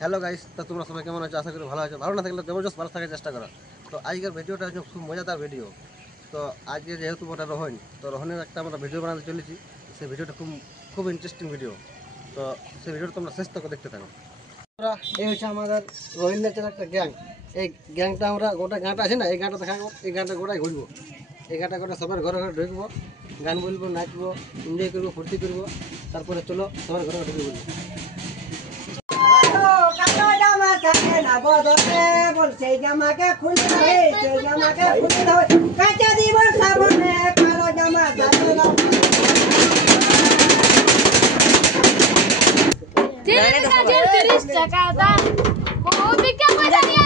Hello guys, তো তোমরা সবাই কেমন আছো? আশা করি ভালো আছো। ভালো না থাকলে জবরদস্ত ভালো থাকার চেষ্টা করো। তো আজকের ভিডিওটা হচ্ছে খুব মজাদার ভিডিও। তো আজকে যেহেতু ওটা রোহন, তো রোহনের একটা আমরা ভিডিও বানাতে চলেছি। সেই ভিডিওটা খুব খুব ইন্টারেস্টিং ভিডিও। তো সেই ভিডিওটা তোমরা শেষ তক দেখতে থাকো। এই হচ্ছে আমাদের রোহিন নাচের একটা গ্যাং। এই গ্যাংটা আমরা গোটা গাঁটা আছে না, এই গাঁটা দেখাবো, এই গাঁটা গোটায় ঘুরবো, এই গাঁটা গোটা সবার ঘরে ঘরে ঢুকবো, গান বলবো, নাচবো, এনজয় করবো, ফুর্তি করবো। তারপরে চলো সবার ঘরে ঘরে ঢুকে বলবো। কালো জামা থাকে না বদলে বলছে জামাকে খুলে ধরে, সেই জামাকে খুলে ধরে কাঁচা দিব সাবনে, কালো জামা থাকে না। তিরিশ টাকা দাম ও বিক্রি করে নিয়ে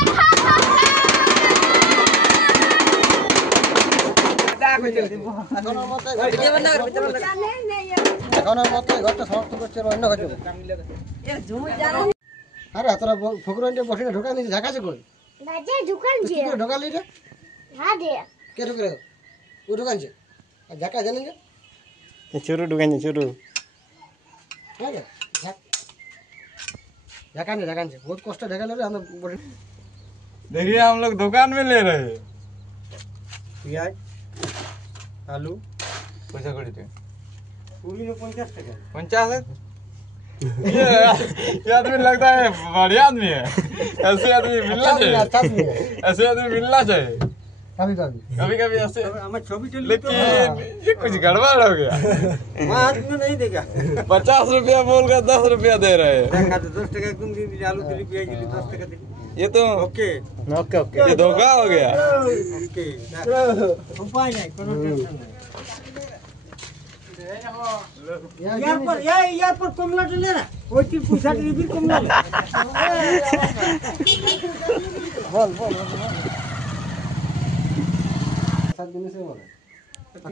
এখনের মতো ঘরটা সমাপ্ত করছে অন্য ঘর যাবো। আরে তোরা ফকরানটা বসে ঢোকা নিয়েছে, ঝাঁকাছে কই? কি করে ঢোকালি রে? কে ঢুকে ও ঢোকানছে? আর ঝাঁকা জানি যে चोरू ढुकाइन्छ चोरू হ্যাঁ রে, ঝাঁকানছে ঝাঁকানছে বহুত কষ্ট ঢাকালে রে। আমরা বসে देखिए हम लोग दुकान में ले रहे हैं পেঁয়াজ, আলু, पैसा कड़ी थे पूरी में 50 টাকা। 50 है ये आदमी लगता है बढ़िया आदमी है। ऐसे आदमी मिलना अच्छा आदमी चाहिए, है। ऐसे आदमी मिलना चाहिए कभी कभी कभी कभी ऐसे। हमें छवि चली लेकिन ये कुछ गड़बड़ हो गया। हाथ में नहीं देगा। 50 रुपया बोल कर 10 रुपया दे रहे हैं। 10 টাকা একদম দিয়ে দিলি, আলু দিলি, পেঁয়াজ দিলি, 10 টাকা দিলি। ये तो ওকে ओके ओके ये धोखा हो गया। ওকে উপায় নাই, কোনো টেনশন নাই। यार पर कमला ले ना, कोई चीज पूछा के भी कमला ले। बोल बोल सब दिन से बोल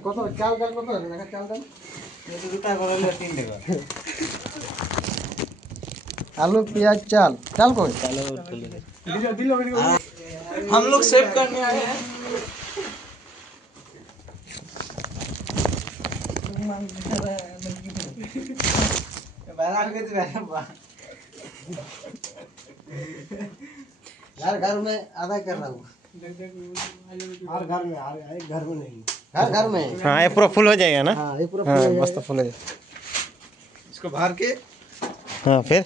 কত চাল ডাল কত আছে দেখা? চাল ডাল এই দুটা করে 3 টাকা। आलू प्याज चाल चाल को हम लोग सेव करने आए हैं। यार घर में आधा कर रहा हूँ, हर घर में, हर एक घर में नहीं, हर घर में। हाँ ये पूरा फुल हो जाएगा ना। हाँ ये पूरा हाँ फुल मस्त फुल है। इसको बाहर के हाँ फिर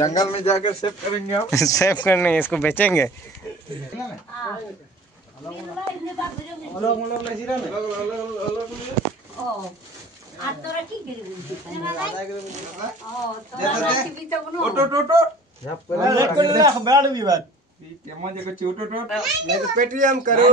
जंगल में जाकर सेव करेंगे हम। सेव करने इसको बेचेंगे। पेटीएम करो।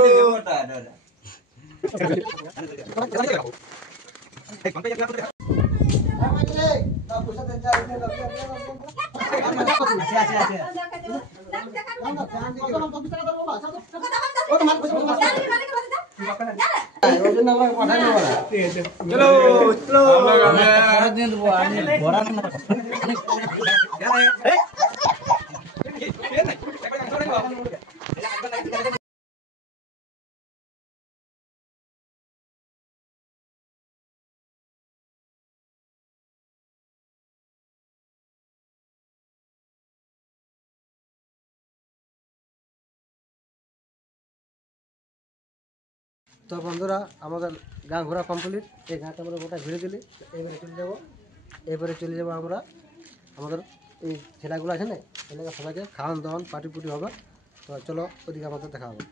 তো বন্ধুরা আমাদের গাঁ ঘোরা কমপ্লিট। এই গাঁটা আমরা গোটা ঘুরে দিলি। এবারে চলে যাবো আমরা আমাদের এই ছেলেগুলো আছে না, এলাকা সবাইকে খাওয়ান দাওয়ান পার্টি পুটি হবে। তো চলো ওদিকে আমাদের দেখা হবে।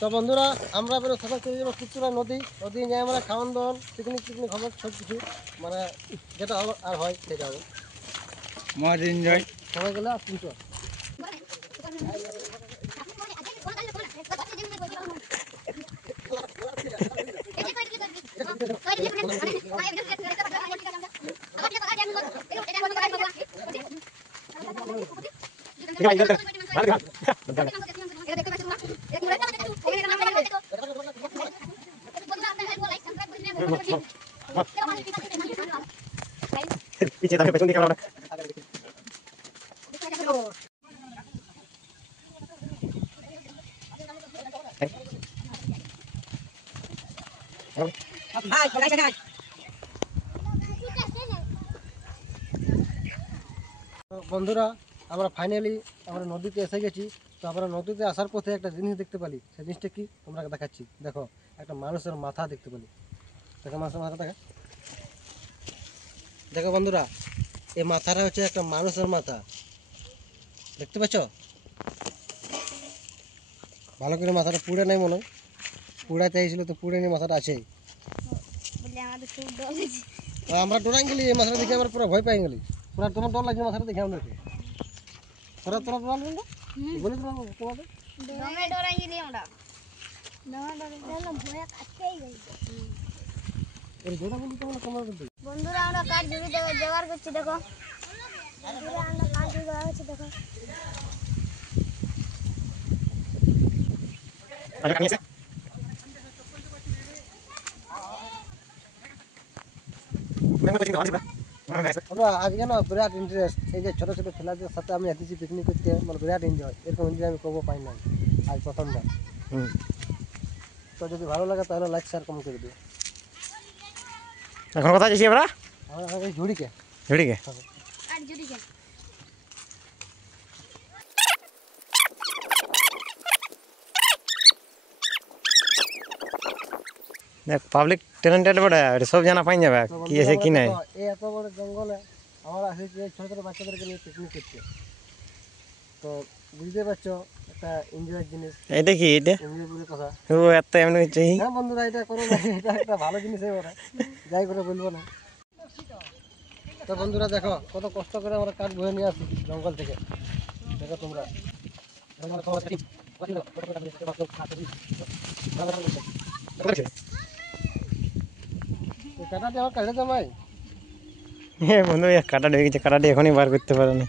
তো বন্ধুরা আমরা এবারে সবাই চলে যাবো কিচ্ছুরা নদী। নদী নিয়ে আমরা খাওয়ান দাওয়ান, পিকনিক হবে, সব কিছু মানে যেটা আর হয় সেটা হবে। मौज एंजॉय সবাই গেলে আর 300। पीछे तक पेছন দিকে আমরা তো বন্ধুরা আমরা ফাইনালি আমরা নদীতে এসে গেছি। তো আমরা নদীতে আসার পথে একটা জিনিস দেখতে পারি। সেই জিনিসটা কি তোমরা দেখাচ্ছি। দেখো একটা মানুষের মাথা দেখতে পারি। দেখো মানুষের মাথা দেখা। দেখো বন্ধুরা এই মাথাটা হচ্ছে একটা মানুষের মাথা, দেখতে পাচ্ছ? ভালো করে মাথাটা পুড়ে নেই মনে হয়, পুড়া চাইছিল তো পুড়ে নেই, মাথাটা আছেই। আমরা ডরাই গেলি এই মাথাটা দেখে, আমরা পুরো ভয় পাই গেলি। পুরা তোমার ডর লাগছে মাথাটা দেখে আমাদেরকে? তোরা তোরা ডরাল না বলি তোমাদের দমে ডরাই গেলি আমরা, দমে ডরাই ভয়ে কাটতেই গেল। এর জোড়া বলি তোমার বন্ধুরা আমরা কাঠ জুড়ি জোগাড় করছি। দেখো বন্ধুরা আমরা কাঠ জুড়ি জোগাড় করছি। দেখো আগে কানিয়েছে मैं कुछ नहीं আমরা আজকে না বিরাট ইন্টারেস্ট। এই যে ছোটো ছোটো ছেলেদের সাথে আমি এসেছি পিকনিক করতে, আমার বিরাট এনজয়। এরকম এনজয় আমি করবো পাই না আজ প্রথমবার। তো যদি ভালো লাগে তাহলে লাইক শেয়ার কমেন্ট করে দিও। এখন কথা যাচ্ছি আমরা আমরা এই ঝুড়িকে ঝুড়িকে কাঠ জুড়ি কে দেখ পাবলিক ট্যালেন্টেড বড় সব জানা পাই যাবে তো কি আছে কি নাই। বন্ধুরা, এই এত বড় জঙ্গলে আমরা এসেছি এই ছোটো ছোটো বাচ্চাদেরকে নিয়ে পিকনিক করতে। তো বুঝতে পারছো একটা এনজয়ের জিনিস, এটা কি এটা এনজয় বলে কথা। ও এত এমনি চাই হ্যাঁ বন্ধুরা এটা করো না, এটা একটা ভালো জিনিসই ওরা, যাই করে বলবো না। তো বন্ধুরা দেখো কত কষ্ট করে আমরা কাঠ বয়ে নিয়ে আসি জঙ্গল থেকে। দেখো তোমরা কাটাতে আমার কাটে জমাই। হ্যাঁ বন্ধু কাটা ঢুকে গেছে, কাটাটি এখনই বার করতে পারে না।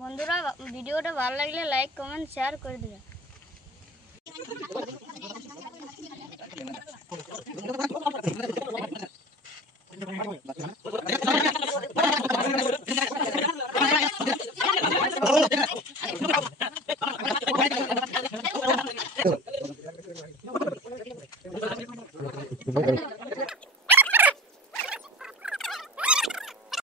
বন্ধুরা ভিডিওটা ভালো লাগলে লাইক কমেন্ট শেয়ার করে দিবেন।